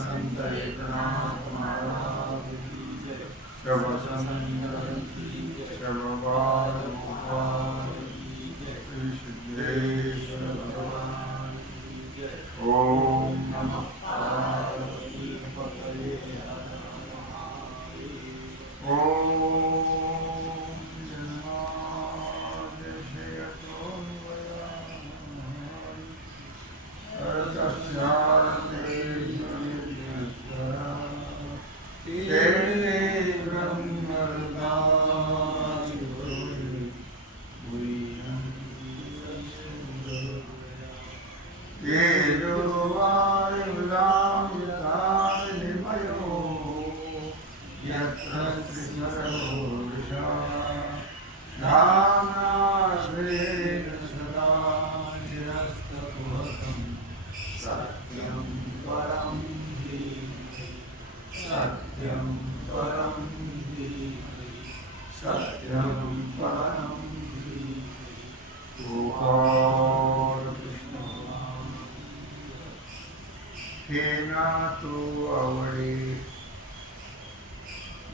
संत एकनाथ महाराज की जय। सर्व संतन की जय। सर्वपाल गोपाल की जय। श्री सिद्धेश्वर भगवान की जय। ओम नमः पार्वती पतये हर महादेव। ओम जन्माद्यस्य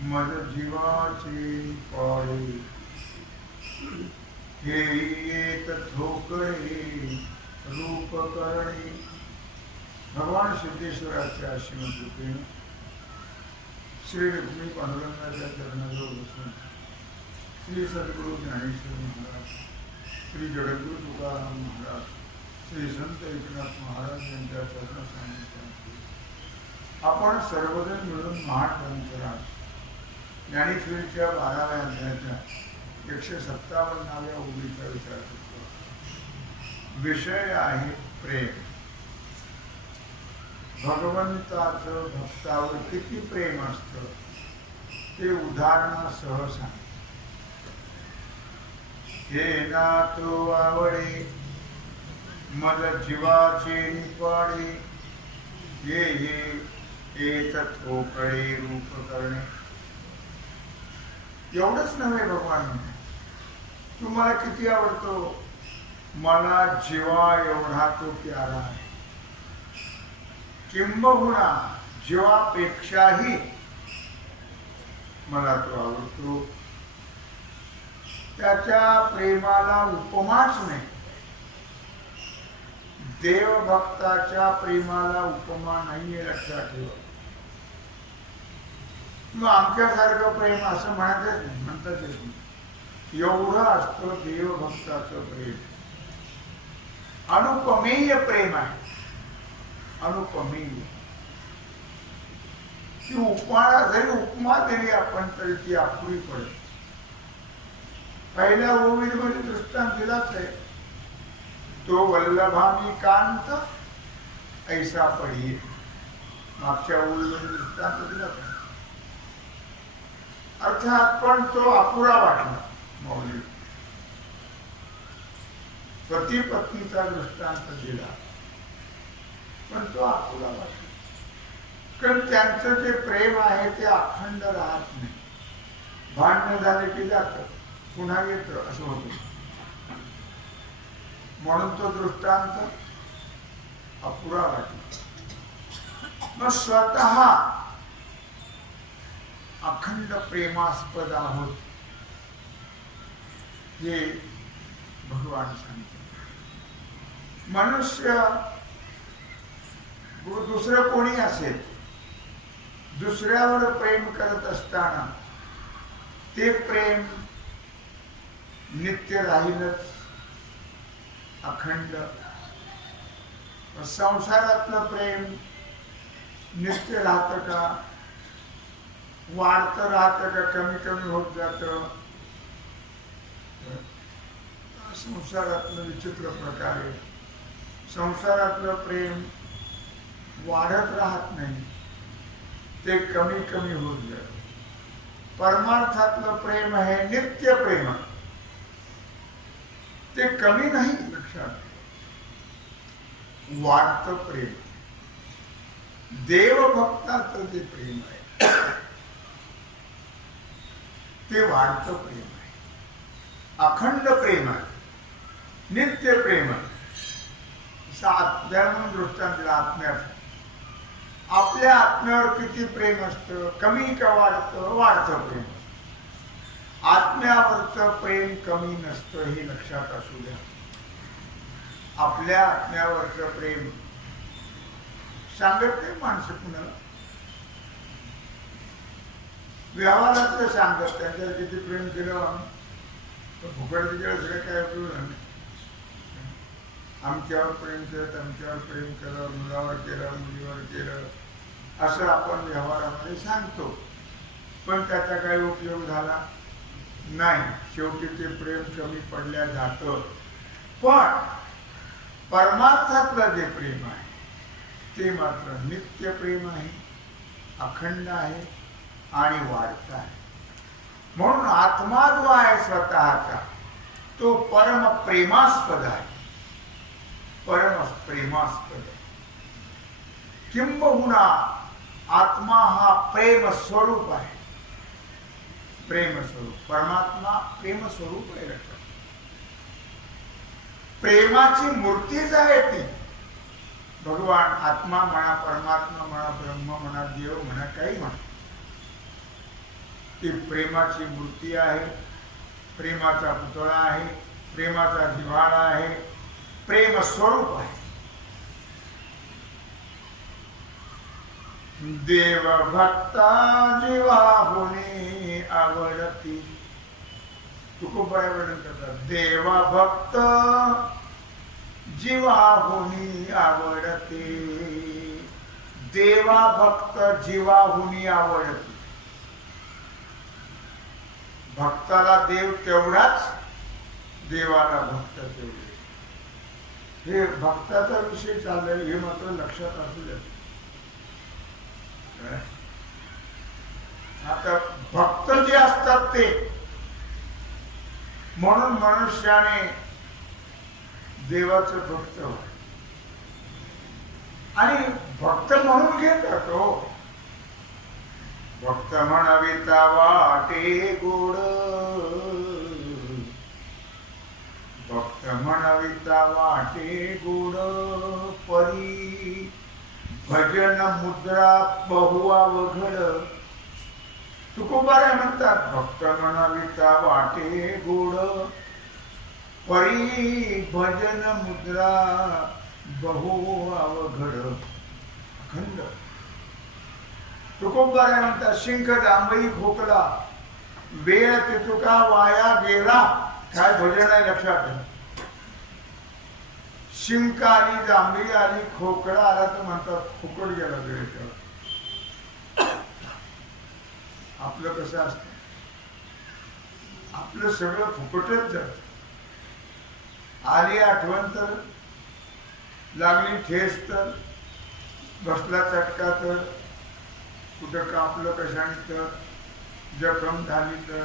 मज जीवाची पाळी हे एक ठोकळे रूप करणे। भगवान सिद्धेश्वराच्या आशीर्वाद कृपेने श्री लक्ष्मी पांडुरंगाच्या चरणाजवळ बसून श्री सद्गुरु ज्ञानेश्वर महाराज, श्री जगद्गुरु तुकाराम महाराज, श्री संत एकनाथ महाराज यांच्या चरणसान्निध्यात आपण सर्वजण मिळून महाग्रंथराज ज्ञानेश्वरीच्या 12व्या अध्यायाच्या 157व्या ओळीचा विचार करतो। विषय आहे प्रेम। भगवंताचं भक्तावर किती प्रेम असतं ते उदाहरणासह सांग। हे नातो आवडे मज जीवाचे निपाडे ये एक ठोकळे रूप करणे। एवढंच नव्हे, भगवान म्हणते तुम्हाला किती आवडतो, मला जीवा एवढा तो प्यारा आहे, किंबहुना जीवापेक्षाही मला तो आवडतो। त्याच्या प्रेमाला उपमाच नाही, देवभक्ताच्या प्रेमाला उपमा नाहीये, लक्षात ठेवा। मग आमच्यासारखं प्रेम असं म्हणतात एवढं असतं देवभक्ताचं प्रेम। अनुपमेय प्रेम आहे, अनुपमेय। ती उपमा जरी उपमा दिली आपण तरी ती अपुरी पडते। पहिल्या ओळीमध्ये दृष्टांत दिलाच आहे, तो वल्लभामी कांत ऐसा पडिये। मागच्या ओळीमध्ये दृष्टांत दिला अर्थात, पण तो अपुरा वाटला मौली। पती पत्नीचा दृष्टांत दिला पण तो अपुरा वाटला, कारण त्यांचं जे प्रेम आहे ते अखंड राहत नाही। भांडण झाले की जात पुन्हा येतं असं होतं, म्हणून तो दृष्टांत अपुरा वाटला। मग स्वतः अखंड प्रेमास्पद आहोत हे भगवान सांगतात। मनुष्य दुसरं कोणी असेल, दुसऱ्यावर प्रेम करत असताना ते प्रेम नित्य राहीलच, अखंड। संसारातलं प्रेम नित्य राहतं का, वाढतं राहतं का, कमी कमी होत जातं? संसारातलं विचित्र प्रकारे संसारातलं प्रेम वाढत राहत नाही, ते कमी कमी होत जातं। परमार्थातलं प्रेम आहे नित्य प्रेम, ते कमी नाही, लक्षात वाढतं प्रेम। देवभक्ताचं जे प्रेम आहे ते वाढतं प्रेम आहे, अखंड प्रेम आहे, नित्य प्रेम आहे। सात म्हणून दृष्टांत दिला आत्म्याचा। आपल्या आत्म्यावर किती प्रेम असतं, कमी का वाढतं? वाढतं प्रेम. आत्म्यावरचं प्रेम कमी नसतं हे लक्षात असू द्या. आपल्या आत्म्यावरचं प्रेम सांगत नाही माणसं कुणाला, व्यवहारातलं सांगत त्यांच्यावर किती प्रेम केलं आम्ही, तर फुकट तिकडे सगळं काय उपयोग नाही. आमच्यावर प्रेम केलं, त्यांच्यावर प्रेम केलं, मुलावर केलं, मुलीवर केलं, असं आपण व्यवहारामध्ये सांगतो, पण त्याचा काही उपयोग झाला नाही. शेवटी ते प्रेम कमी पडल्या जातं. पण परमार्थातलं जे प्रेम आहे ते मात्र नित्य प्रेम आहे, अखंड आहे आणि वाढत आहे. म्हणून आत्मा जो आहे स्वतःचा तो परम प्रेमास्पद आहे, परम प्रेमास्पद. किंबहुना आत्मा हा प्रेम स्वरूप आहे, प्रेम स्वरूप. परमात्मा प्रेम स्वरूप आहे. लक्षात, प्रेमाची मूर्तीच आहे ती. भगवान आत्मा म्हणा, परमात्मा म्हणा, ब्रह्म म्हणा, देव म्हणा, काही म्हणा, ती प्रेमाची मूर्ती आहे, प्रेमाचा पुतळा आहे, प्रेमाचा जिव्हाळा आहे, प्रेम स्वरूप आहे. देव भक्ता जीवाहुनी आवडती. तुकोबाई वर्णन करतात, देवा भक्त जीवाहुनी आवडते. देवा भक्त जीवाहुनी आवडते. भक्ताला देव तेवढाच, देवाला भक्त तेवढे. हे भक्ताचा विषय चाललाय हे मात्र लक्षात असू द्या. आता भक्त जे असतात ते, म्हणून मनुष्याने देवाचं भक्त आणि भक्त म्हणून घेतात. हो, भक्त म्हणाविता वाटे गोड, भक्त म्हणाविता वाटे गोड, परी भजन मुद्रा बहु अवघड. तुकोबाराय म्हणतात, भक्त म्हणाविता वाटे गोड, परी भजन मुद्रा बहु अवघड. अखंड. तुकोबाराय म्हणतात, शिंक जांभई खोकला, वेळ तितुका वाया गेला. काय भजन आहे लक्षात. शिंक आली, जांभई आली, खोकला आला तर म्हणतात फुकट गेला वेळ. आपलं कसं असतं, आपलं सगळं फुकटच जात. आली आठवण तर, लागली ठेस तर, बसला चटका तर, कुठं कापलं कशाने तर, जखम झाली तर,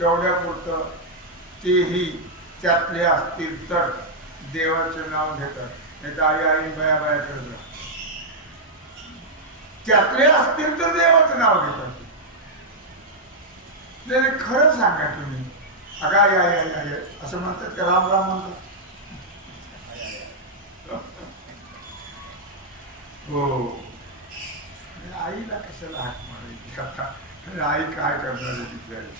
तेवढ्या पुरतं तेही त्यातले असतील तर देवाचं नाव घेतात. नाही तर आई आई बया बया करतात. त्यातले असतील तर देवाचं नाव घेतात. खरं सांगा तुम्ही, अगा या या या असं म्हणतात का? राम राम म्हणतात. हो, आईला कशाला हाक मारायची आता? आई काय करणार बिचारी.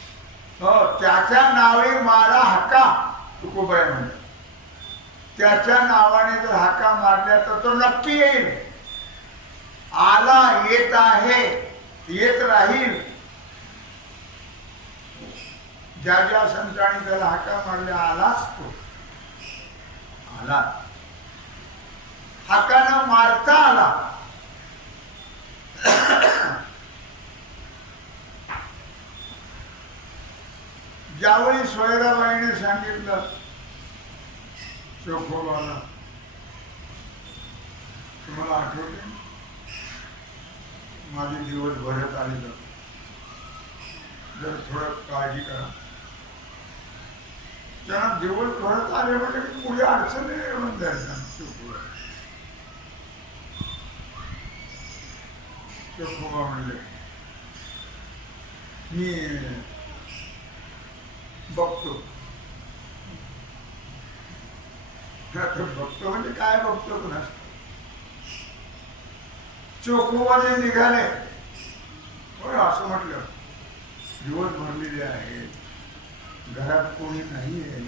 हो, त्याच्या नावे मारा हाका. तुकोबाई म्हणतात, त्याच्या नावाने जर हाका मारल्या तर तो नक्की येईल. आला, येत आहे, येत राहील. ज्या ज्या संतांनी त्याला हाका मारल्या आलाच तो आला. हाका न मारता आला. ज्यावेळी सोयराबाईने सांगितलं चोखोबाला, तुम्हाला आठवते माझे दिवस भरत आलेलं, जर थोडं काळजी करा. त्यांना दिवस भरत आले म्हणजे पुढे अडचण नाही म्हणून द्यायचं. चोखोबा म्हणले, मी बघतो. बघतो म्हणजे काय बघतो कुणास. चोखोबाने निघाले. असं म्हटलं दिवस भरलेले आहेत, घरात कोणी नाही आहे,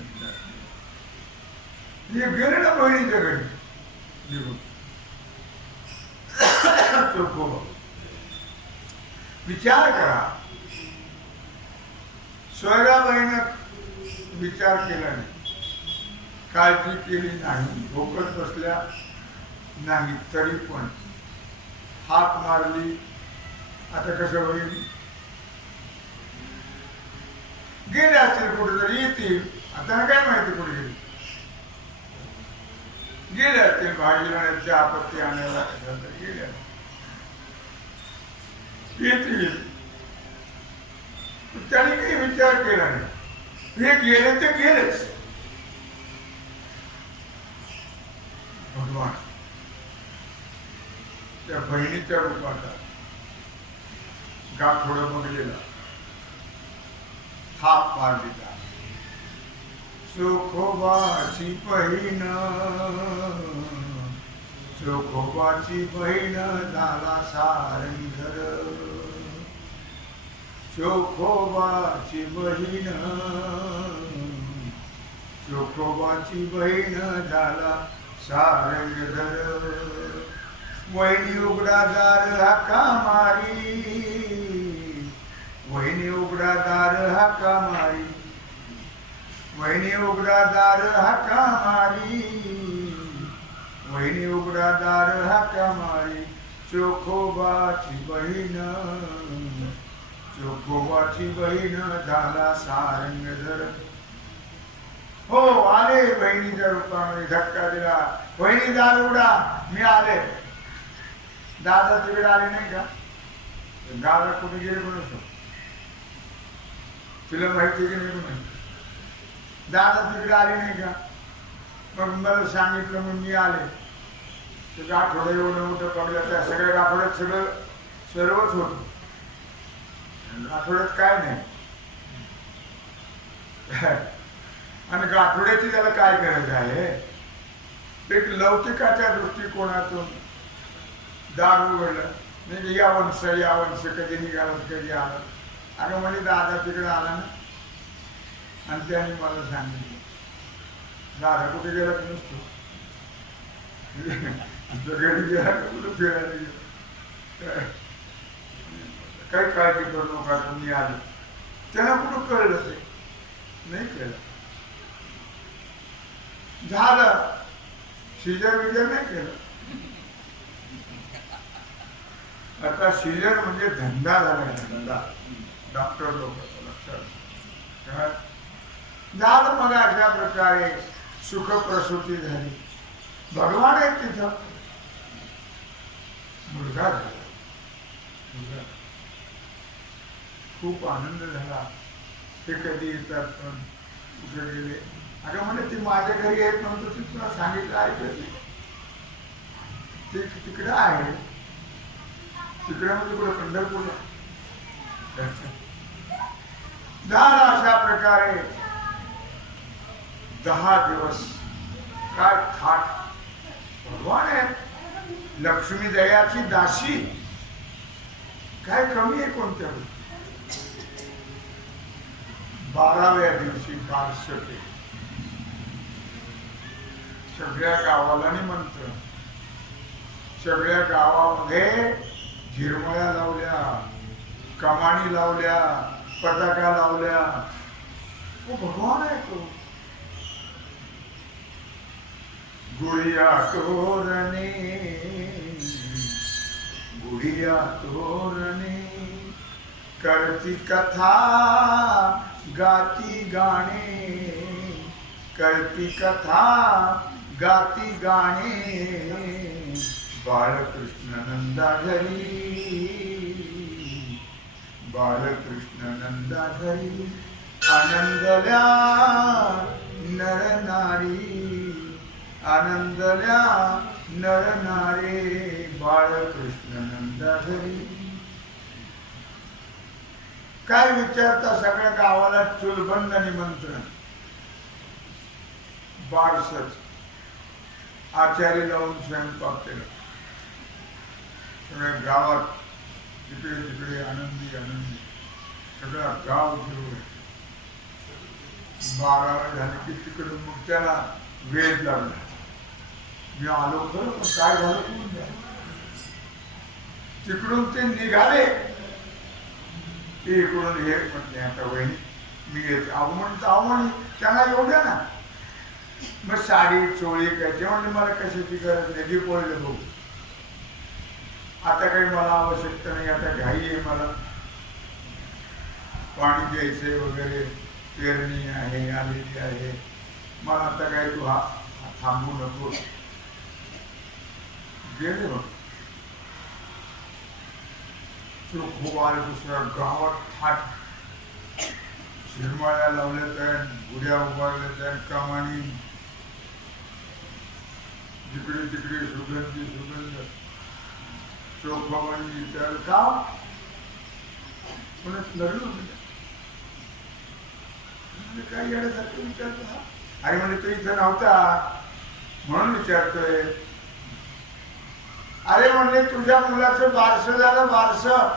गेले ना बहिणीच्या घरी निघून. चोखोबा विचार करा, सोयराबाईनं विचार केला नाही, काळजी केली नाही, भोकत बसल्या नाही, तरी पण हाक मारली. आता कसं होईल? गेले असतील कुठेतरी, येतील. आता काय माहिती कुठे गेली. गेले असतील भाजीला चहापत्ती आणायला, गेले येतील. त्याने काही विचार केला नाही. हे गेले ते गेलेच. भगवान त्या बहिणीच्या रूपाचा गाठोडं बघलेला, थाप मारलेला. चोखोबाची बहीण, चोखोबाची बहीण झाला सारंगधर. चोखोबाची बहीण, चोखोबाची बहीण झाला सारंगधर. वहिनी उघडा दार हाका मारी, वहिनी उघडा दार हाका मारी, वहिनी उघडा दार हाका मारी, वहिनी उघडा दार हाका मारी. चोखोबाची बहीण, चोखोबाची बहीण झाला सारंगधर. हो, आले बहिणीच्या रूपामध्ये, धक्का दिला. बहिणी दार उघडा, मी आले. दादा तिकडे आले नाही का? दादा कुठे गेले म्हणून तुला माहिती की नाही? म्हणून दादा तिकडे आले नाही का? मग मला सांगितलं, मग मी आले. ते गाठोडं एवढं मोठं पडलं, त्या सगळ्या गाठोड्यात सगळं सर्वच होतं. गाठोड्यात काय नाही. आणि गाठोड्याची त्याला काय गरज आहे? एक लौकिकाच्या दृष्टिकोनातून दार उघडलं म्हणजे या वंश कधी निघाला कधी आला. अगं म्हणजे दादा तिकडे आला ना, आणि त्याने मला सांगितलं दादा कुठे गेला नसतो, घरी गेला कुठं फिरायला गेला, काही काळजी करू नका तुम्ही आले. त्यांना कुठं कळलं? ते नाही कळलं. झालं, सिजर विजर नाही केलं. आता सिजर म्हणजे धंदा झाला, धंदा. डॉक्टर लोक लक्षात झालं. मग अशा प्रकारे सुखप्रसूती झाली. भगवान आहेत तिथं. मुलगा झाला, मुलगा. खूप आनंद झाला. ते कधी येतात, पण कुठे गेले? अगं म्हणजे ती माझ्या घरी येत नव्हतं, ती तुला सांगितलं ऐकलं. ते तिकडं आहे, तिकडे म्हणजे कुठं पंढरपूरला. झाला अशा प्रकारे 10 दिवस. काय थाट! भगवान आहे, लक्ष्मी दयाची दासी. काय कमी आहे कोणत्या? 12व्या दिवशी बारसं केलं. सगळ्या गावाला निमंत्रण. सगळ्या गावामध्ये झिरमळ्या लावल्या, कमानी लावल्या, पताका लावल्या. तो भगवान आहे तो. गुडिया तोरणे, गुडिया तोरणे, करती कथा गाती गाणे, करती कथा गाती गाणे. बाळकृष्ण नंदा घरी, बाळकृष्ण नंदा घरी. आनंदल्या नर नारी, आनंदल्या नर नारी. बाळकृष्ण नंदा घरी. काय विचारता, सगळ्या गावाला चुलबंद निमंत्रण. बारसच. आचारी लावून स्वयंपाक केला. सगळ्या गावात तिकडे तिकडे आनंदी आनंदी सगळा गाव फिरवलं. 12 झाले की तिकडून मग त्याला वेध लागला. मी आलो खरं पण काय झालं कोण द्या. तिकडून ते निघाले ते इकडून हे म्हटले आता वहिनी मी येते. अहो म्हणतो अहो म्हणे त्यांना येऊ द्या ना. मग साडी चोळी काय ते म्हणजे मला कशाची गरज नाही. दीपोळीला बघू आता काही मला आवश्यकता नाही. आता घाई आहे मला पाणी द्यायचे वगैरे पेरणी आहे आलेली आहे मला आता काय तू हा थांबू नको. गेले बघ चोखोबाल दुसऱ्या गावात थाट शिरमाळ्या लावल्या तर गुड्या उभारल्या तर कमानी जिकडे तिकडे सुगंधी सुगंध. चोखोबाई विचार का कोणाच लग्न होतं काय येण्यासारखं विचारतो हा. अरे म्हणजे तो इथं नव्हता म्हणून विचारतोय. अरे म्हणजे तुझ्या मुलाचं बारसं झालं बारसं.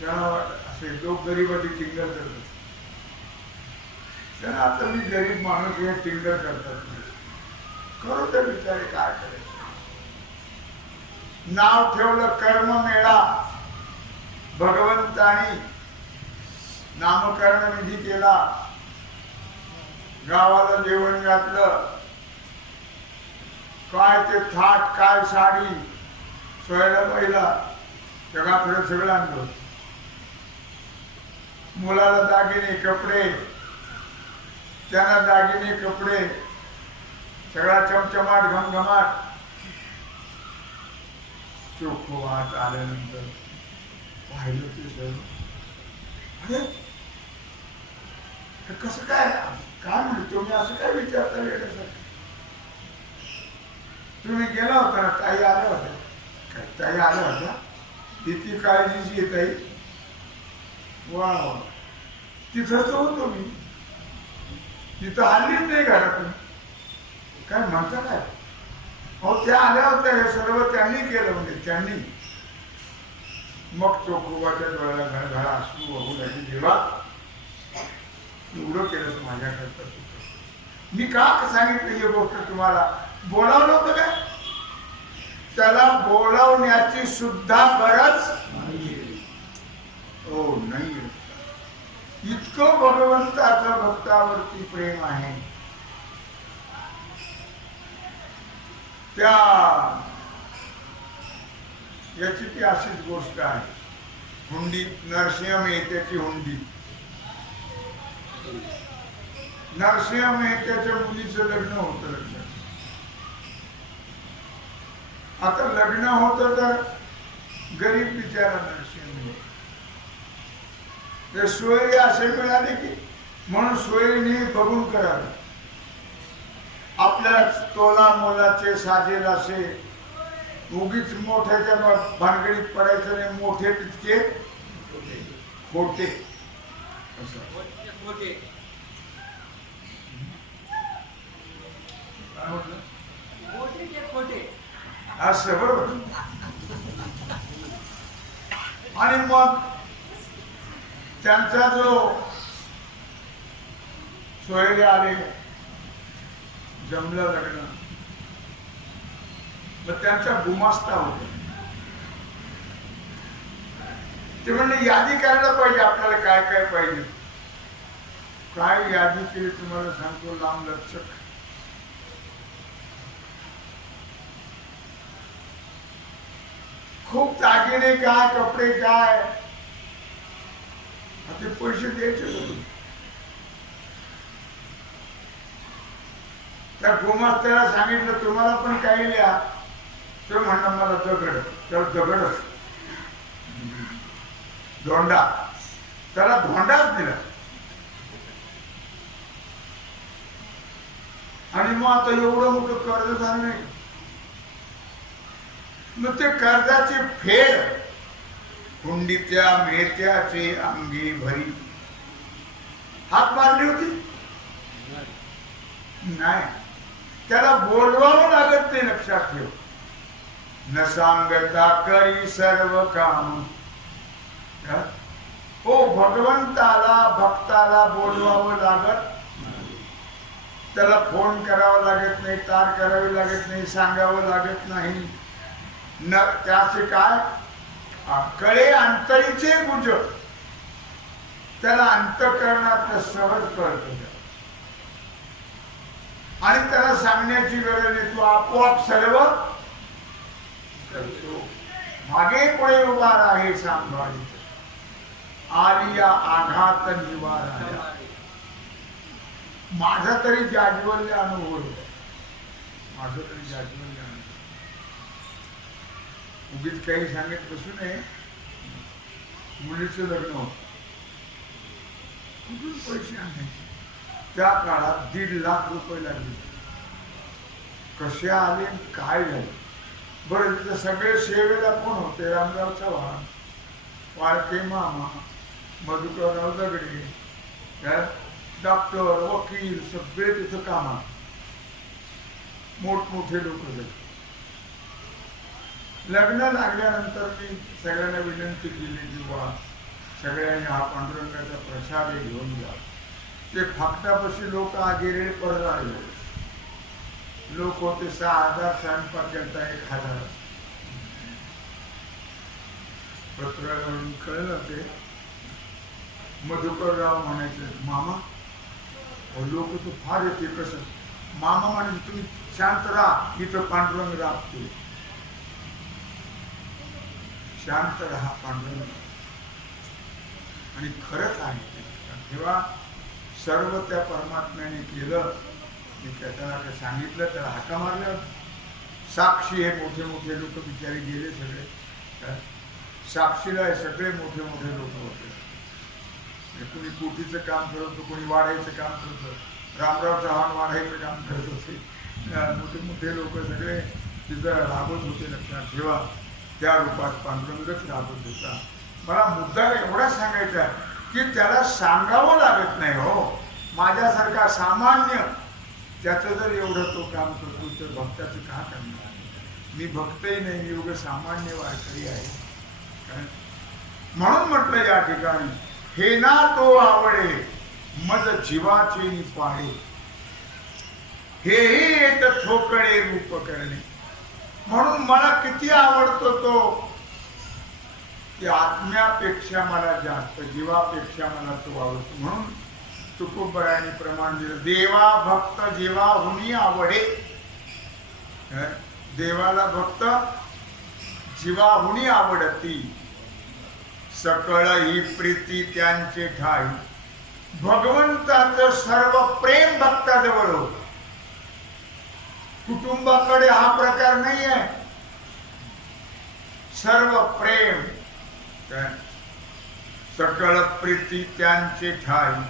त्यांना असे लोक गरीबाची टिंगल करतात. त्यांना आता मी गरीब माणूस हे टिंगल करतात करू तर विचारे काय करायचं. नाव ठेवलं कर्म मेळा भगवंतानी नामकरण विधी केला. गावाला जेवण घातलं. काय ते थाट काय साडी सोयला पहिला जगाकडे सगळं आणलं. मुलाला दागिने कपडे त्यांना दागिने कपडे सगळा चमचमाट घमघमाट. चोखोबात आल्यानंतर पाहिलं ते सगळं. अरे कसं काय काय म्हणतो तुम्ही असं काय विचारता वेळेसाठी. तुम्ही गेला होता ना ताई आल्या होत्या काय ताई आल्या होत्या किती काळजीची आहे ताई. वा तिथंच होतो मी तिथं हल्लीच नाही घरातून काय म्हणता काय. हो त्या आल्या होत्या हे सर्व त्यांनी केलं म्हणजे त्यांनी. मग चोखोबाच्या डोळ्याला घरा असू बघू लागली देवा एवढं केलंच माझ्याकरता तू. मी का सांगितलं ही गोष्ट तुम्हाला बोलावलं होतं काय. त्याला बोलावण्याची सुद्धा गरज हो नाही. इतकं भगवंताचं भक्तावरती प्रेम आहे. त्या याची ती अशीच गोष्ट आहे. हुंडीत नरसिंह मेहत्याची हुंडी. नरसिंह मेहत्याच्या मुलीचं लग्न होतं लक्षात. आता लग्न होतं तर गरीब बिचारा नरसिंह मेहता. ते सोयरी असे मिळाले की म्हणून सोयरीने बघून करावे. आपल्या तोला मोलाचे साजेल असे उगीच मोठ्याच्या भानगडीत पडायचं नाही. मोठे तितके खोटे असं बरोबर. आणि मग त्यांचा जो सोयरे आले जमलं लग्न. मग त्यांचा गुमास्ता होता. ते म्हणले यादी करायला पाहिजे आपल्याला काय काय पाहिजे. काय यादी केली तुम्हाला सांगतो लांब लचक. खूप दागिने काय कपडे काय ते पैसे द्यायचे. त्या गुमास्त्याला सांगितलं तुम्हाला पण काही लिहा. तो म्हणला मला दगड. त्याला दगडच धोंडा. त्याला धोंडाच दिला. आणि मग आता एवढं मोठं कर्ज झालं नाही. मग ते कर्जाची फेड हुंडीच्या मेहत्याचे अंगी भरी. हात मारली होती नाही. त्याला बोलवावं लागत नाही लक्षात ठेव. न सांगता करी सर्व काम. हो, भगवंताला भक्ताला बोलवावं लागत, त्याला फोन करावा लागत नाही, तार करावी लागत नाही, सांगावं लागत नाही. न त्याचे काय कळे अंतरीचे गुज, त्याला अंतःकरणात सहज कळत आणि त्याला सांगण्याची गरज नाही, तो आपोआप सर्व करतो. मागे पुढे उभा आहे सांभाळीत, आलिया आघात निवारा. माझा तरी जाज्वल्य अनुभव होता, माझा तरी जाज्वल्य अनुभव. उगीच काही सांगत बसू नये. मुलीचं लग्न होत, कुठून पैसे आणायचे? त्या काळात 1.5 लाख रुपये लागले. कसे आले काय झाले? बरं, तिथे सगळे सेवेला कोण होते? रामराव चव्हाण, वाळके मामा, मधुकरराव दगडे, डॉक्टर, वकील, सगळे तिथं कामात, मोठमोठे लोक झाले. लग्न लागल्यानंतर मी सगळ्यांना विनंती केली की बा सगळ्यांनी हा पांडुरंगाचा प्रसाद घेऊन जा. ते फाकटापाशी लोक आगेरे परत आले. लोक होते 6,000, स्वयंपाक करता 1,000. पत्र कळलं ते. मधुकरराव म्हणायचे, मामा लोक तर फार येते. कसं? मामा म्हणायचे, तुम्ही शांत राहा, इथं पांडुरंग राहतो, शांत राहा पांडुरंग. आणि खरंच आहे तेव्हा सर्व त्या परमात्म्याने केलं. मी त्याला सांगितलं, त्याला हाका मारल्या. साक्षी हे मोठे मोठे लोक बिचारे गेले सगळे. साक्षीला हे सगळे मोठे मोठे लोक होते. कोणी कोटीचं काम करत होतं, कोणी वाढायचं काम करत होतं. रामराव चव्हाण वाढायचं काम करत होते. मोठे मोठे लोक सगळे तिथं राबत होते. लक्षात ठेवा, त्या रूपात पांडुरंगच राबत होता. मला मुद्दा एवढा सांगायचा की त्याला सांगावं लागत नाही. हो, माझ्यासारखा सामान्य त्याचं जर एवढं तो काम करतो तर भक्ताचं का करणार? मी भक्तही नाही, मी एवढं सामान्य वारकरी आहे. म्हणून म्हटलं या ठिकाणी, हे ना तो आवडे मज जीवाचे निपाडे, हेही येत ठोकळे रूप करणे. म्हणून मला किती आवडतो तो की आत्म्यापेक्षा मला जास्त, जीवापेक्षा मला तो आवडतो. म्हणून तुकोबरायांनी प्रमाण दिलं, देवा भक्त जीवा हुनी आवडे. देवाला भक्त जीवाहुनी आवडती, सकळ ही प्रीती त्यांचे ठाई. भगवंताचं सर्व प्रेम भक्ताजवळ होत. कुटुंबाकडे हा प्रकार नाही आहे. सर्व प्रेम, सकळ प्रीती त्यांचे ठाई.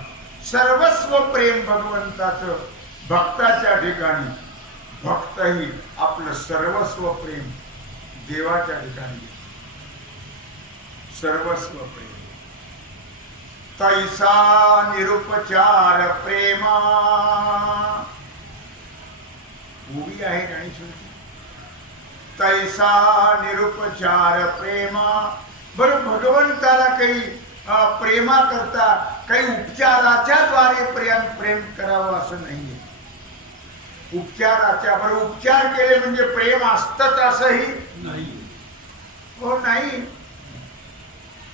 सर्वस्व प्रेम भगवंताचं भक्ताच्या ठिकाणी. भक्तही आपलं सर्वस्व प्रेम देवाच्या ठिकाणी, सर्वस्व प्रेम. तैसा निरुपचार प्रेमा, उभी आहे गणेशवती. तैसा निरुपचार प्रेमा. बरं, भगवंताला काही प्रेमा करता काही उपचाराच्या द्वारे प्रेम करावं असं नाहीये. उपचाराच्या, बरं उपचार केले म्हणजे प्रेम असतच असंही नाही. हो, नाही.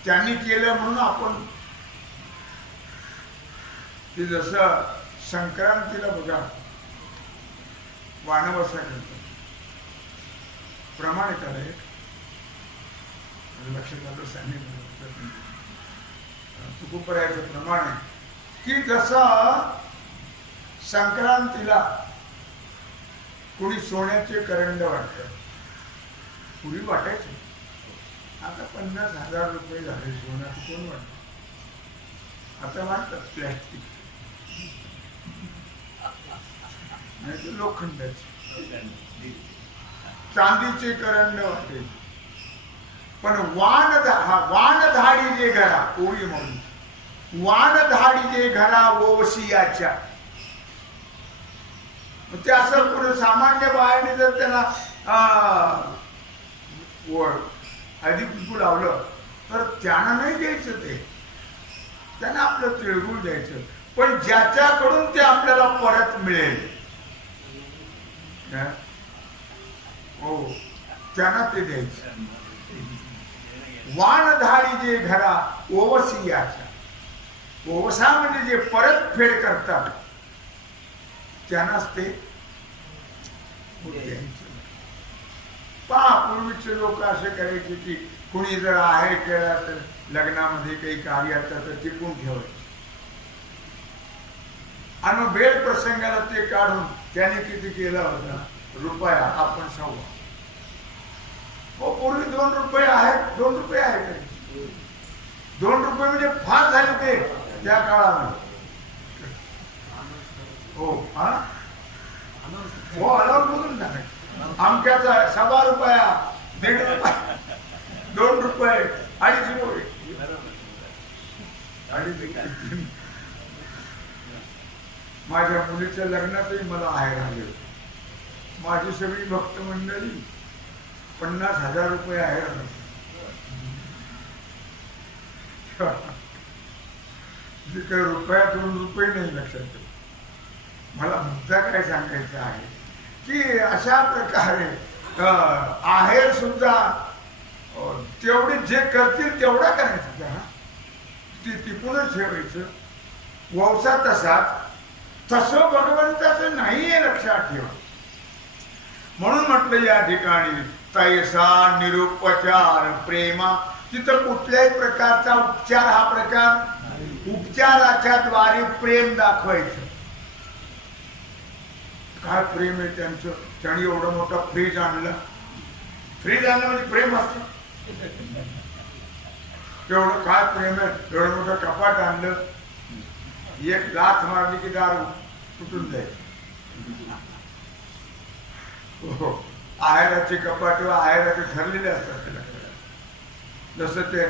त्यांनी केलं म्हणून आपण ते, जसं संक्रांतीला बघा वाणवसा करतात, प्रमाणित आहे. लक्षात आलं सांगितलं तुकोबरायाचं प्रमाण आहे की जसं संक्रांतीला कोणी सोन्याचे करंड वाटत, पूर्वी वाटायचे, आता 50,000 रुपये झाले सोन्याचं कोण वाटत. आता वाटतात प्लॅस्टिक नाही तर लोखंडाचे, चांदीचे करंड वाटायचे. पण वानधाडी जे घरा, ओळी म्हणून वानधाडी जे घरा ओवसियाच्या, ते असं कोणी सामान्य बायाने जर त्याला वर हळदी कुंकू लावलं तर त्यांना नाही द्यायचं, ते त्यांना आपलं तिळगुळ द्यायचं. पण ज्याच्याकडून ते आपल्याला परत मिळेल हो त्यांना ते द्यायचं. वाणधारी जे घरा ओवसियाच्या, ओवसा म्हणजे जे परतफेड करतात त्यांनाच ते द्यायचं. पहा पूर्वीचे लोक असे करायचे की कुणी जर आहे केला तर लग्नामध्ये काही कार्य असतं तर टिपून ठेवायचं आणि बेल प्रसंगाला ते काढून त्याने किती केला होता रुपया, आपण 1.25. हो पूर्वी 2 रुपये आहेत, 2 रुपये आहेत. 2 रुपये म्हणजे फार झाले ते त्या काळामध्ये. हो हा हो अलाउड बोलून झालं. आमच्याचा 1.25 रुपया, 1.5 रुपया, 2 रुपये, 2.5 रुपये, 2.5. माझ्या मुलीच्या लग्नातही मला आहेर आले. माझी सगळी भक्त मंडळी 50,000 रुपये आहेर आले. रुपया 2 रुपये नाही लक्षात. मला मुद्दा काय सांगायचा आहे की अशा प्रकारे आहेर सुद्धा तेवढे जे करतील तेवढा करायचं, त्यांना ती टिपूनच ठेवायचं. वंसा तसाच, तसं भगवंताचं नाहीये, लक्षात ठेवा. म्हणून म्हटलं या ठिकाणी तैसा निरुपचार प्रेमा. तिथं कुठल्याही प्रकारचा उपचार हा प्रकार, उपचाराच्या द्वारे प्रेम दाखवायचं. काय प्रेम आहे त्यांचं. त्यांनी एवढं मोठा फ्रीज आणला, फ्रीज आणलं म्हणजे प्रेम असतं. एवढं काय प्रेम आहे. एवढं मोठं कपाट आणलं, एक लाथ मारली की दार तुटून जाईल. हो आहेराचे कपाट आहेराचे ठरलेले असतात त्याला. जसं ते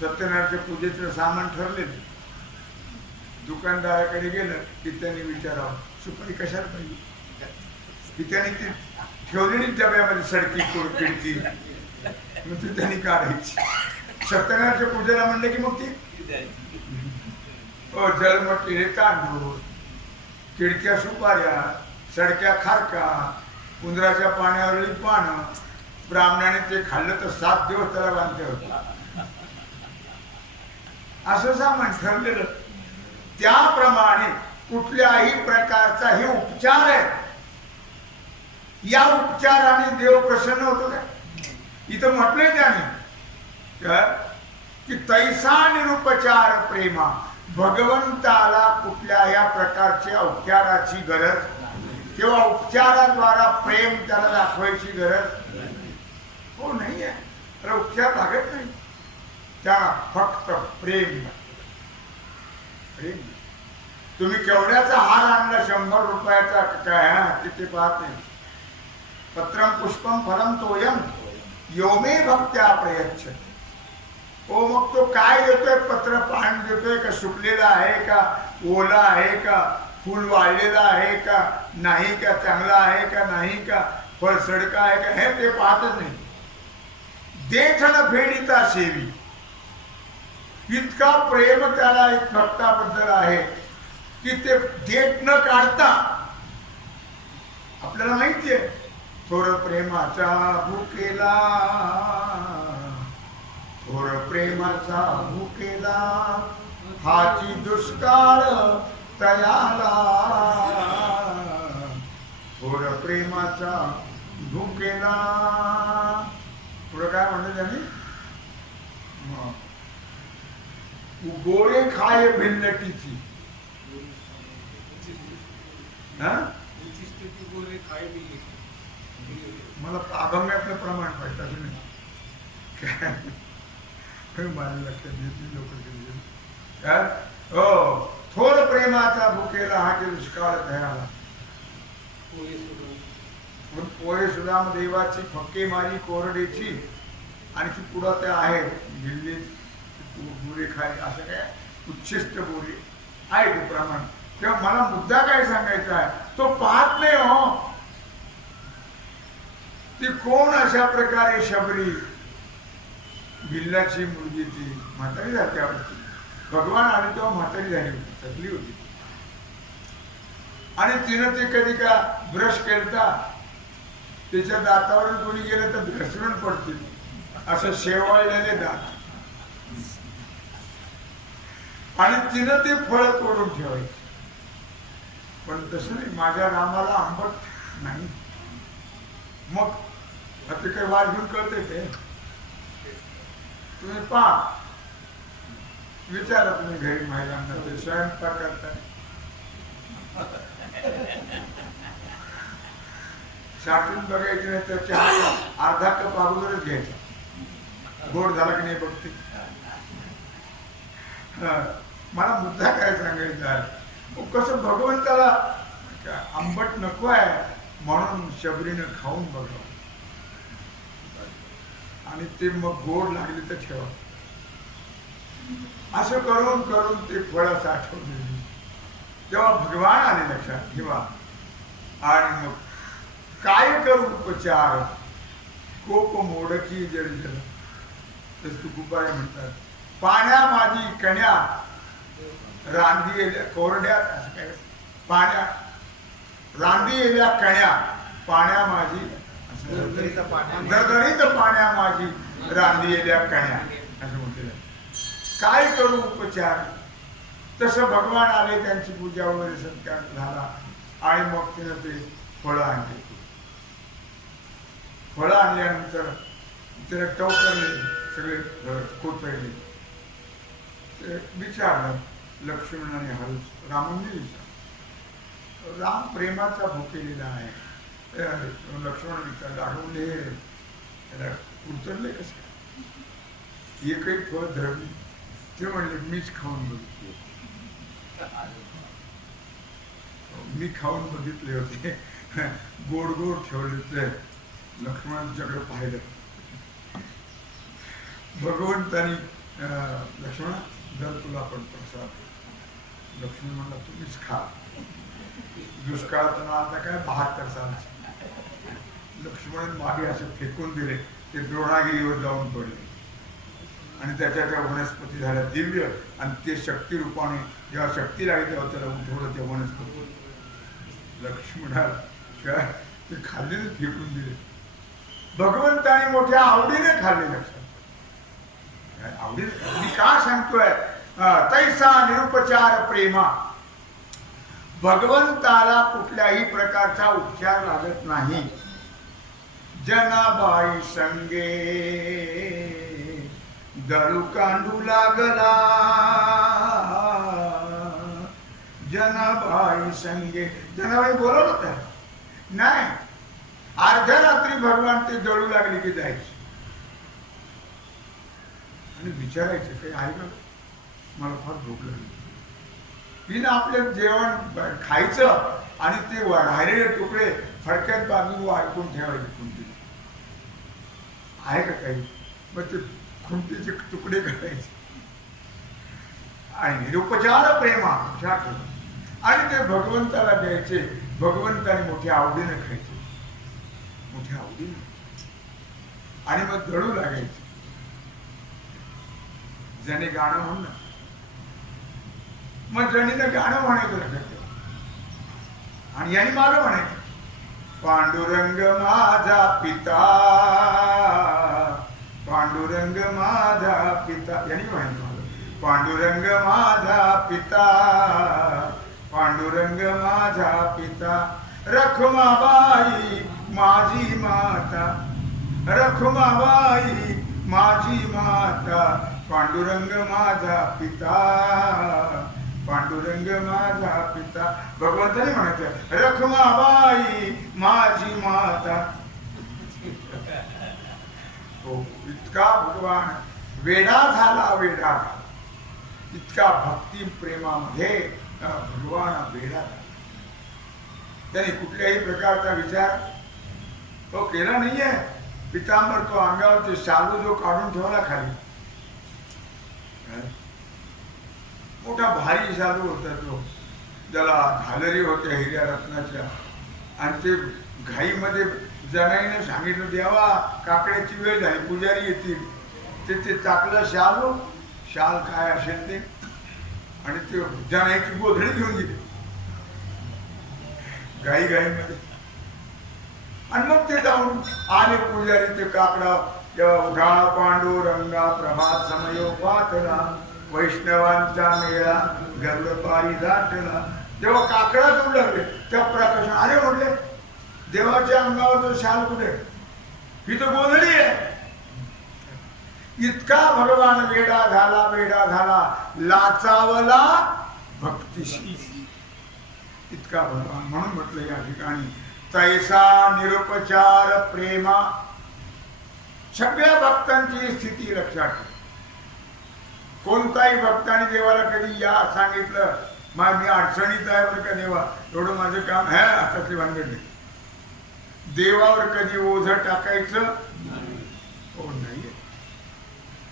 सत्यनारायणच्या पूजेचं सामान ठरलेलं. दुकानदाराकडे गेलं की त्यांनी विचारावं सुपारी कशाला पाहिजे, की त्यांनी ती ठेवलेली डब्यामध्ये सडकी खिडकी, मग ती त्यांनी काढायची. सत्यनारायणच्या पूजेला म्हणलं की मग ती जलमटलेले तांदूळ, खिडक्या सुपाऱ्या, सडक्या खारका, उंदराच्या पाण्यावरील पानं. ब्राह्मणाने ते खाल्लं तर 7 दिवस त्याला बांधते होते. असं सामान ठरलेलं. त्याप्रमाणे कुठल्याही प्रकारचा हे उपचार आहे. या उपचाराने देव प्रसन्न होतो का? इथं म्हटलंय त्याने की तैसा निरुपचार प्रेमा. भगवंताला कुठल्या या प्रकारच्या उपचाराची गरज किंवा उपचाराद्वारा प्रेम त्याला दाखवायची गरज हो नाही आहे. तर उपचार लागत नाही त्याला, फक्त प्रेम. प्रेम. तुम्ही केवढ्याचा हार आणला 100 रुपयाचा काय तिथे पाहत नाही. पत्रम पुष्पम फलम तोयम योमे भक्त्या प्रयच्छति. हो मग तो काय देतोय, पत्र पान देतोय का, सुकलेला आहे का, ओला आहे का, फुल वाळलेला आहे का नाही का, चांगला आहे का नाही का, फळ सडका आहे का, हे ते पाहतच नाही. देठन फेडिता सेवी. इतका प्रेम त्याला एक भक्ताबद्दल आहे की ते देठ न काढता. आपल्याला माहितीये थोर प्रेमाचा भुकेला, थोर प्रेमाचा भुकेला, हाची दुष्काळ तयाला. थोर प्रेमाचा भुकेला. पुढे काय म्हणलं त्याने, गोळे खाय भिन्नटीची. मला अभंगातलं प्रमाण पाहिजे अजून माझ्या लक्षात घेतली लोक. हो थोर प्रेमाचा भुकेला हा ते दुष्काळ तयाला. पोहे सुद्धा देवाची फक्के मारी कोरडेची. आणखी पुढं ते आहे दिल्ली बोरे खाय, असं काय उच्छिष्ट बोरे आहे ते प्रमाण. तेव्हा मला मुद्दा काय सांगायचा आहे, तो पाहत नाही हो. ती कोण अशा प्रकारे शबरी, भिल्लाची मुलगी, ती म्हातारी झाली त्यावरती. भगवान आले तेव्हा म्हातारी झाली होती, थकली होती. आणि तिनं ते कधी का ब्रश केलता, त्याच्या दातावरून कोणी गेलं तर घसरून पडतील, असं शेवाळलेले दात. आणि तिनं ते फळ तोडून ठेवायचे. पण तसं नाही, माझ्या रामाला आंबट नाही. मग आता काही वाद घेऊन कळते ते, तुम्ही पहा, विचारा तुम्ही घरी महिलांना, ते स्वयंपाक करताय साठून बघायची नाही तर चहा अर्धा कप अगोदरच घ्यायचा, गोड झाला की नाही बघते. मला मुद्दा काय सांगायचा आहे, कसं भगवंताला आंबट नको आहे म्हणून शबरीनं खाऊन बघावं, आणि ते मग गोड लागले तर ठेवा. असं करून करून ते फळ साठवले. तेव्हा भगवान आले लक्षात ठेवा. आणि मग काय करू उपचार, कोप मोडकी जळजळ, तस तुकोबाई म्हणतात, पाण्या माझी कण्या रांदी कोरड्या, असं काय, पाण्या रांदी येल्या कण्या, पाण्या माझी दरदरीत पाण्या माझी रांदी येल्या कण्या, असं म्हटलेलं. काय करू उपचार. तसं भगवान आले, त्यांची पूजा वगैरे सत्कार झाला, आणि मग तिनं ते फळं आणले. फळं आणल्यानंतर त्याला टवकरले, सगळे कोतरले. विचारलं लक्ष्मणाने, हळूच रामाने विचारलं. राम प्रेमाचा भुकेलेला आहे. लक्ष्मण विचारलं, आठवले त्याला उतरले कसं, एकही फळ धरली. ते म्हणले, मीच खाऊन बघितले, मी खाऊन बघितले होते, गोड गोड ठेवले. ते लक्ष्मणाच्याकडे पाहिलं. भगवंतानी, लक्ष्मण जर तुला पण प्रसाद. लक्ष्मण म्हणला, तुम्हीच खा, दुष्काळात आता काय 72 साल. लक्ष्मण मागे असे फेकून दिले, ते द्रोणागिरीवर जाऊन पडले, आणि त्याच्या त्या वनस्पती झाल्या दिव्य. आणि ते शक्ती रूपाने जेव्हा शक्ती लागली तेव्हा त्याला उठवलं ते वनस्पती. लक्ष्मणाला काय ते खाल्लेले फेकून दिले. भगवंताने मोठ्या आवडीने खाल्ले. लक्षात आवडीने. मी का सांगतोय, तैसा निरुपचार प्रेमा. भगवंताला कुठल्याही प्रकारचा उपचार लागत नाही. जनाबाई संगे दळू कांडू लागला, जनाबाई संगे. जनाबाई बोलवलं होतं नाही, अर्ध्या रात्री भगवान ते दळू लागले की जायचे आणि विचारायचे, काही आहे का, मला फार भूक लागली. हिनं आपलं जेवण खायचं आणि ते राहिलेले तुकडे फडक्यात बाजू ऐकून ठेवायचे खुंटीला. आहे का काही, मग ते खुंटीचे तुकडे करायचे आणि निरुपचार प्रेमा आणि ते भगवंताला द्यायचे. भगवंताने मोठ्या आवडीने खायचे, मोठ्या आवडीने, आणि मग दळू लागायचे. ज्याने गाणं म्हणलं, मग जणीनं गाणं म्हणायचं लक्षात ठेवा, आणि याने मला म्हणायचं, पांडुरंग माझा पिता, पांडुरंग माझा पिता. यांनी म्हणायचं मला, पांडुरंग माझा पिता, पांडुरंग माझा पिता, रखुमाबाई माझी माता, रखुमाबाई माझी माता, पांडुरंग माझा पिता, पांडुरंग माझा पिता. भगवंताने म्हणायचं, रखुमाबाई माझी माता. हो, इतका भगवान वेडा झाला, वेडा झाला. इतका भक्ती प्रेमामध्ये भगवान वेडा झाला. त्याने कुठल्याही प्रकारचा विचार तो केला नाहीये. पितांबर तो अंगावरचे शालू जो काढून ठेवला खाली, मोठा भारी शालू होता तो, ज्याला झालरी होत्या हिऱ्या रत्नाच्या, आणि ते घाईमध्ये जनाईने सांगितलं, देवा काकड्याची वेळ झाली, पुजारी येतील. ते टाकलं शाल काय असेल ते, आणि ते जनाईची गोधडी घेऊन गेली घाईमध्ये. आणि मग ते जाऊन आले पुजारी. ते काकडा जेव्हा उधाळा पांडुरंगा प्रभात समयो पातला, वैष्णवांचा मेळा गरुडपारी दाटला. जेव्हा काकडा जोडू लागले त्या प्रकाश, अरे म्हटले देवाच्या अंगावर तो शाल कुठे, ही तर गोधडी आहे. इतका भगवान वेडा झाला लाचावला भक्तीशी, इतका भगवान. म्हणून म्हटलं या ठिकाणी तैसा निरुपचार प्रेमा. सगळ्या भक्तांची स्थिती लक्षात ठेव. कोणताही भक्ताने देवाला कधी या सांगितलं, मी अडचणीत आहे बरं का देवा, एवढं माझं काम आहे, आतातली भानगड नाही. देवावर कधी ओझं टाकायचं हो नाहीये.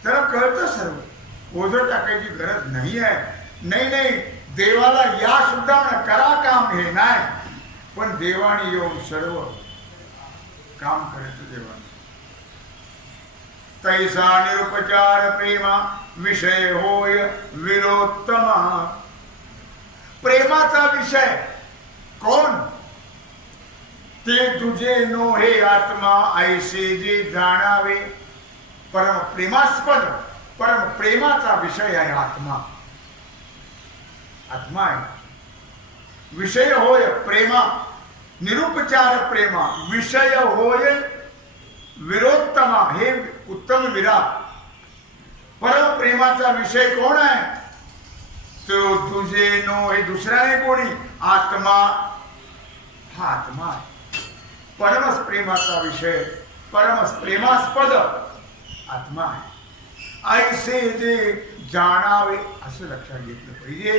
त्याला कळतं सर्व, ओझं टाकायची गरज नाही आहे. नाही, देवाला या सुद्धा करा काम, हे नाही, पण देवाने येऊन सर्व काम करायचं देवाने. तैसा निरुपचार प्रेमा विषय होय विरोत्तमा. प्रेमाचा विषय कोण, ते तुझे नो हे आत्मा ऐसे जे जाणावे. परम प्रेमास्पद, परम प्रेमाचा विषय आहे आत्मा. आत्मा आहे. विषय होय प्रेमा, निरुपचार प्रेमा. विषय होय विरोत्तमा, हे उत्तम विराट. परम प्रेमाचा विषय कोण आहे, तो तुझे नो, हे दुसरा आहे कोणी, आत्मा. हा आत्मा आहे. परमस प्रेमाचा विषय, परमस प्रेमास्पद आत्मा आहे. ऐसे जे जाणावे, असं लक्षात घेतलं पाहिजे.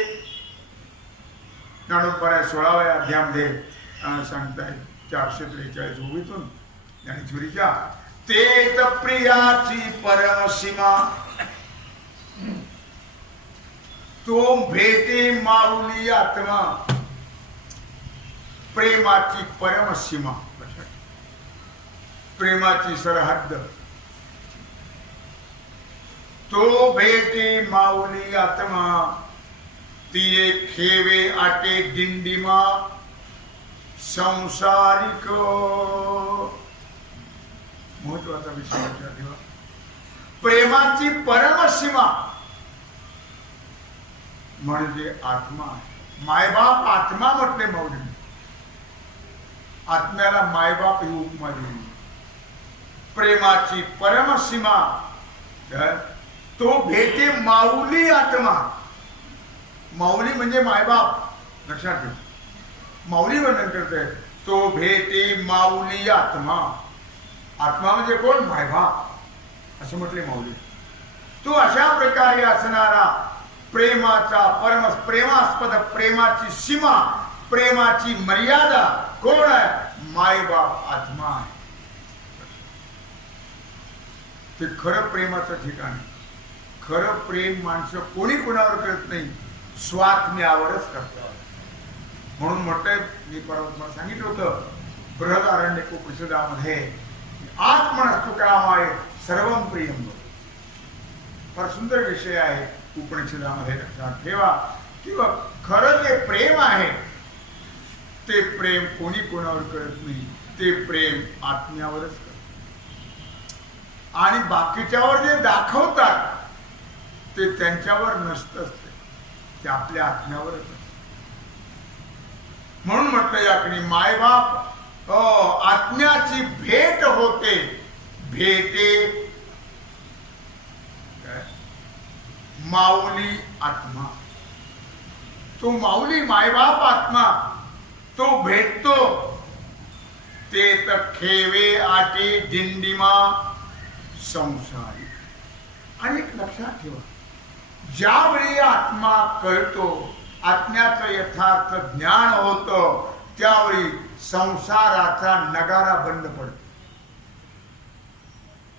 ज्ञानोबा 16व्या अध्यायामध्ये सांगतायत 443 ओळीतून ज्ञानेश्वरीच्या, तेत प्रियाची परमसीमा, तो भेटे माऊली आत्मा. प्रेमाची परमसीमा, प्रेमाची सरहद्द, तो भेटे माऊली आत्मा. ती खेवे आटे दिंडीमा संसारिक. महत्वाचा विषय लक्षात ठेवा. प्रेमाची परमसीमा म्हणजे आत्मा. मायबाप आत्मा म्हटले माऊलीने. आत्म्याला मायबाप ही उपमा दिली. प्रेमाची परमसीमा, तो भेटे माऊली आत्मा. माऊली म्हणजे मायबाप, लक्षात ठेव. माऊली वर्णन करते, तो भेटे माऊली आत्मा. आत्मा म्हणजे कोण, मायबाप असं म्हटले माऊली. तो अशा प्रकारे असणारा प्रेमाचा प्रेमास्पद, प्रेमाची सीमा, प्रेमाची मर्यादा कोण आहे, मायबाप आत्मा आहे. ते खरं प्रेमाचं ठिकाण. खरं प्रेम माणसं कोणी कोणावर करत नाही, स्वात्म्यावरच करतात. म्हणून म्हटलंय, मी परवा सांगितलं होतं बृहदारण्यक उपनिषदामध्ये, आत्मनस्तु कामाय सर्वं प्रियं. फार सुंदर विषय आहे उपनिषदामध्ये, लक्षात ठेवा. किंवा खरं जे प्रेम आहे ते प्रेम कोणी कोणावर करत नाही, ते प्रेम आत्म्यावरच करत. आणि बाकीच्यावर जे दाखवतात ते त्यांच्यावर नसतंच, ते आपल्या आत्म्यावरच असतं. म्हणून म्हटलं याकडे मायबाप आत्म्याची भेट होते. भेटे माऊली आत्मा. तो माऊली मायबाप आत्मा तो भेटतो. ते तर खेवे आटे दिंडीमा संसारी. आणि एक लक्षात ठेवा, ज्यावेळी आत्मा कळतो, आत्म्याचं यथार्थ ज्ञान होतं, त्यावेळी संसाराचा नगारा बंद पडतो.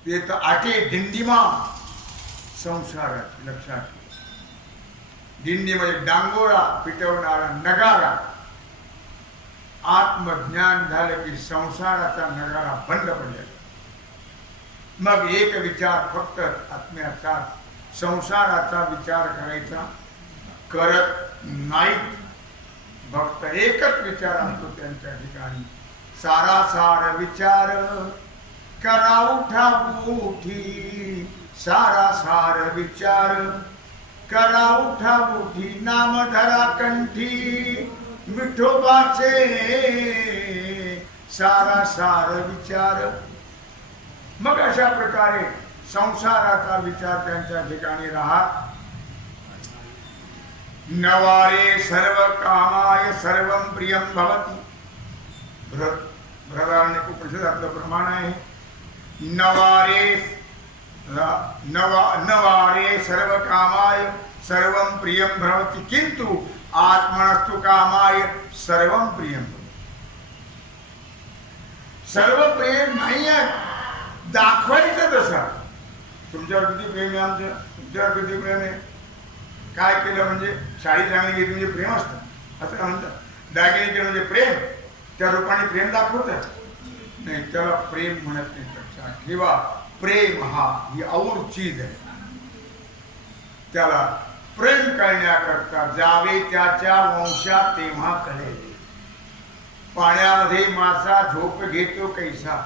ते तर आटे दिंडीमा संसाराची, लक्षात ठेवा. दिंडी म्हणजे डांगोरा पिटवणारा नगारा. आत्मज्ञान झालं की संसाराचा नगारा बंद पडलेला. मग एक विचार फक्त आत्म्याचा, संसाराचा विचार करायचा करत नाहीत. भक्त एकच विचार असतो त्यांच्या ठिकाणी, सारासार विचार करा उठा उठी. सारासार विचार करा उठा उठी. नाम धरा कंठी विठोबाचे. सारासार विचार. मग अशा प्रकारे संसाराचा विचार त्यांच्या ठिकाणी राहत. नवारे सर्व कामाय सर्वं प्रियं भवति. बृहदारण्यक उपनिषदातलं प्रमाण आहे. नवारे सर्व कामाय सर्वं प्रियं भवति किंतु आत्मनस्तु कामाय सर्वं प्रियं भवति. सर्व प्रेम नाही आहे, दाखवायचं तसं. तुमच्यावर किती प्रेम आहे आमचं, तुमच्यावर किती प्रेम आहे. काय केलं म्हणजे साडी चांगली घेतली म्हणजे प्रेम असतं असं का म्हणतात. दागिने केलं म्हणजे प्रेम, त्या रूपाने प्रेम दाखवतात. नाही, त्याला प्रेम म्हणत नाही. लक्षात ठेवा, प्रेम ही और चीज आहे. त्याला प्रेम करण्याकरता जावे त्याच्या वंशात तेव्हा कळेल. पाण्यामध्ये मासा झोप घेतो कैसा,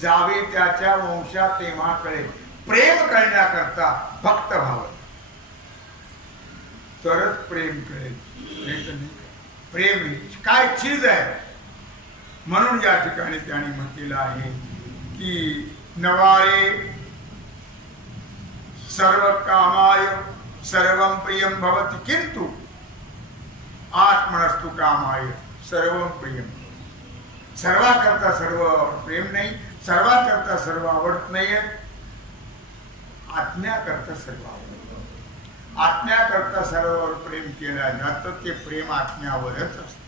जावे त्याच्या वंशात तेव्हा कळेल. प्रेम करण्याकरता भक्त व्हावं तरच प्रेम कळेल. प्रेम काय चीज आहे. म्हणून या ठिकाणी त्याने म्हटलेलं आहे की नवारे सर्व कामाय सर्वं प्रियं भवति किंतु आत्मनस्तु कामाय सर्वं प्रियं. सर्वाकरता सर्व प्रेम नाही, सर्वाकरता सर्व आवडत नाही. आत्म्याकरता सर्व आवडत. आत्म्याकरता सर्वावर प्रेम केलं जातं. ते प्रेम आत्म्यावरच असतं.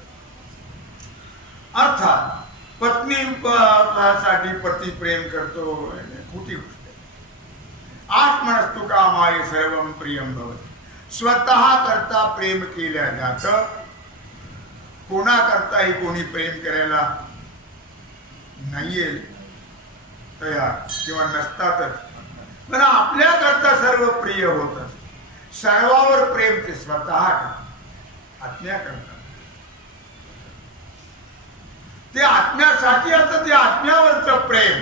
अर्थात पत्नीसाठी पती प्रेम करतो, खोटी गोष्ट आहे. आत्मनस्तु कामाय सर्वं प्रियं भवति. स्वतः करता प्रेम केलं जातं. कोणाकरताही कोणी प्रेम करायला नाहीये तयार किंवा नसतातच. पण आपल्याकरता सर्व प्रिय होत असत. सर्वावर प्रेम ते स्वतः आत्म्याकरता. ते आत्म्यासाठी असतं. ते आत्म्यावरचं प्रेम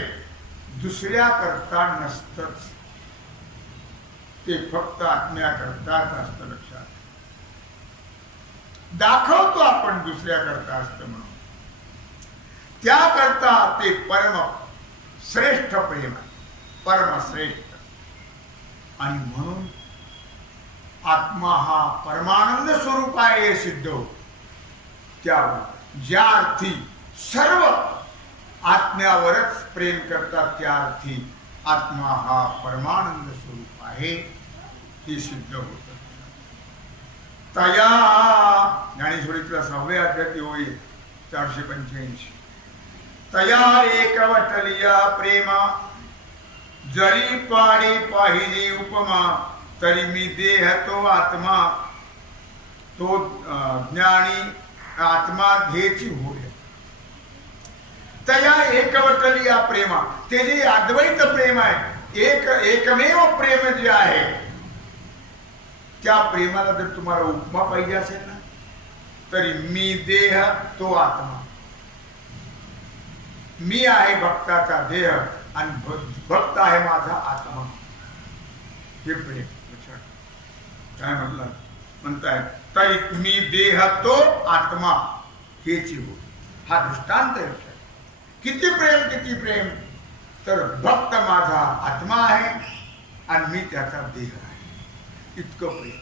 दुसऱ्याकरता नसतंच. ते फक्त आत्म्याकरताच असतं. लक्षात दाखवतो आपण दुसऱ्याकरता असतं म्हणून. त्याकरता ते परम श्रेष्ठ प्रेम आहे, परमश्रेष्ठ. आणि म्हणून आत्मा हा परमानंद स्वरूप आहे हे सिद्ध होत. त्यावर ज्या अर्थी सर्व आत्म्यावरच प्रेम करतात त्या अर्थी आत्मा हा परमानंद स्वरूप आहे हे सिद्ध होत. तया ज्ञानेश्वरीतला 6व्या अध्यायात होईल 485. तया एकवटलिया प्रेमा जरी पाडी पाहिली उपमा तरी मी देह तो आत्मा तो ज्ञानी आत्मा ध्येची होय. तया एकवटलिया प्रेमा, ते जे अद्वैत प्रेम आहे, एकमेव प्रेम जे आहे, त्या प्रेमाला जर तुम्हाला उपमा पाहिजे असेल ना, तरी मी देह तो आत्मा. मी आहे भक्ताचा देह आणि भक्त आहे माझा आत्मा. हे प्रेम काय म्हटलं म्हणताय. तरी मी देह तो आत्मा हेची हो. हा दृष्टांत आहे. किती प्रेम, किती प्रेम. तर भक्त माझा आत्मा आहे आणि मी त्याचा देह आहे. इतकं प्रेम.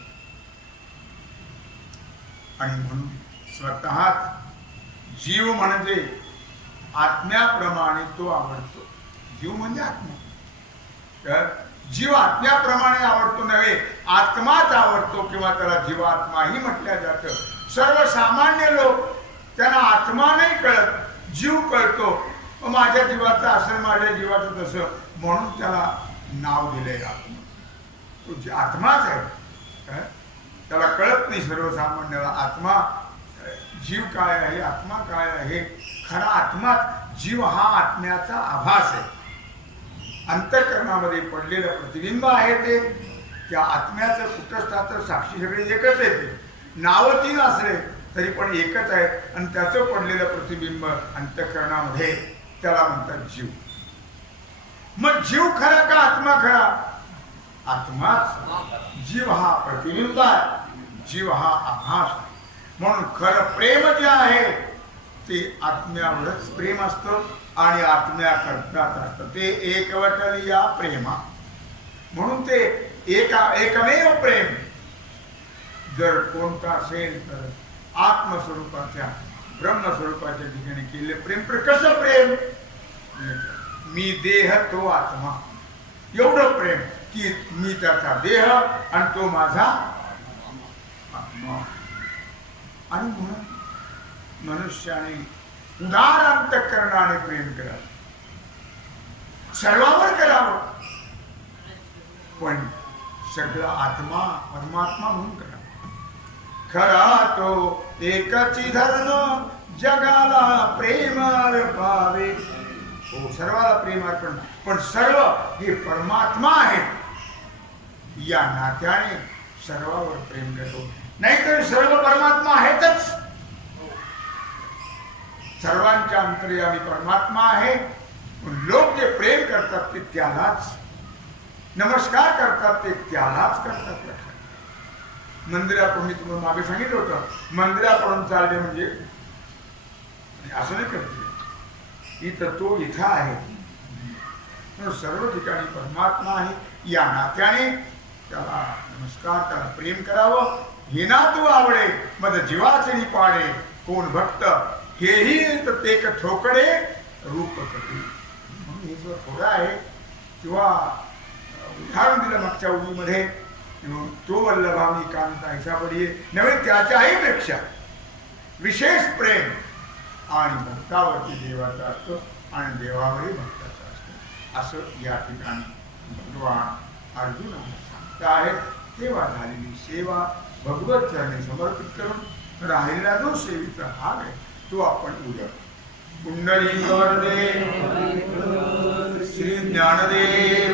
आणि म्हणून स्वतःच जीव म्हणजे आत्म्याप्रमाणे तो आवडतो. जीव म्हणजे आत्मा. तर जीव आत्म्याप्रमाणे आवडतो नव्हे, आत्माच आवडतो किंवा त्याला जीवात्माही म्हटल्या जातं. सर्वसामान्य लोक त्यांना आत्मा नाही कळत, जीव कळतो. माझ्या जीवाचं असं, माझ्या जीवाचं तसं, म्हणून त्याला नाव दिलंय आत्मा. तो आत्माच आहे. त्याला कळत नाही सर्वसामान्याला आत्मा जीव काय आहे, आत्मा काय आहे. खरा आत्मा, जीव हा आत्म्याचा आभास आहे. अंतःकरणामध्ये पडलेलं प्रतिबिंब आहे ते. त्या आत्म्याचं कुटस्थाचं साक्षी सगळे एकच आहे. ते नावं तीन असले तरी पण एकच आहेत. आणि त्याचं पडलेलं प्रतिबिंब अंतःकरणामध्ये, त्याला म्हणतात जीव. मग जीव खरा का आत्मा खरा? आत्माच. जीव हा प्रतिबिंब आहे, जीव हा आभास आहे. म्हणून खरं प्रेम जे आहे ते आत्म्यावरच प्रेम असतं आणि आत्म्याकरताच असतं. ते एकवटलिया प्रेमा. म्हणून ते एकमेव प्रेम जर कोणता असेल तर आत्मस्वरूपाच्या, ब्रह्मस्वरूपाच्या ठिकाणी केले प्रेम. कसं प्रेम? मी देह तो आत्मा, एवढं प्रेम की मी त्याचा देह आणि तो माझा आत्मा. आणि म्हणून मनुष्याने उदार अंतःकरणाने प्रेम करावं, सर्वांवर करावं, पण सगळं आत्मा परमात्मा म्हणून करावं. खरा तो एकची धर्म जगाला प्रेम अर्पावे. हो, सर्वाला प्रेम अर्पण, पण सर्व हे परमात्मा आहेत या नात्याने सर्वावर प्रेम करतो. नाहीतर सर्व परमात्मा आहेतच. सर्वांच्या अंतर्यामी परमात्मा आहे. लोक जे प्रेम करतात ते त्यालाच, नमस्कार करतात ते त्यालाच करतात. मंदिराकडून, मी तुम्हाला मागे सांगितलं होतं, मंदिराकडून चालले म्हणजे असं नाही करते. इथं तो इथं आहे. सर्व ठिकाणी परमात्मा आहे या नात्याने त्याला नमस्कार, त्याला प्रेम करावं. हे ना तू आवडे मद जीवाचे निपाडे, कोण भक्त हेही ते ठोकडे रूप करू. म्हणून हे जो थोडं आहे, किंवा उदाहरण दिलं मागच्या ओळीमध्ये, तो वल्लभा मी कांता ऐसा पडिये, नव्हे त्याच्याही पेक्षा विशेष प्रेम आणि भक्तावरती देवाचा असतो आणि देवावरही भक्ताचा असतो. असं या ठिकाणी भगवान अर्जुनाला सांगत आहेत. तेव्हा झालेली सेवा भगवत चरणी समर्पित करून राहिलेला जो सेवेचा भाग आहे तो आपण उद्या. कुंडलिक वरदे श्री ज्ञानदेव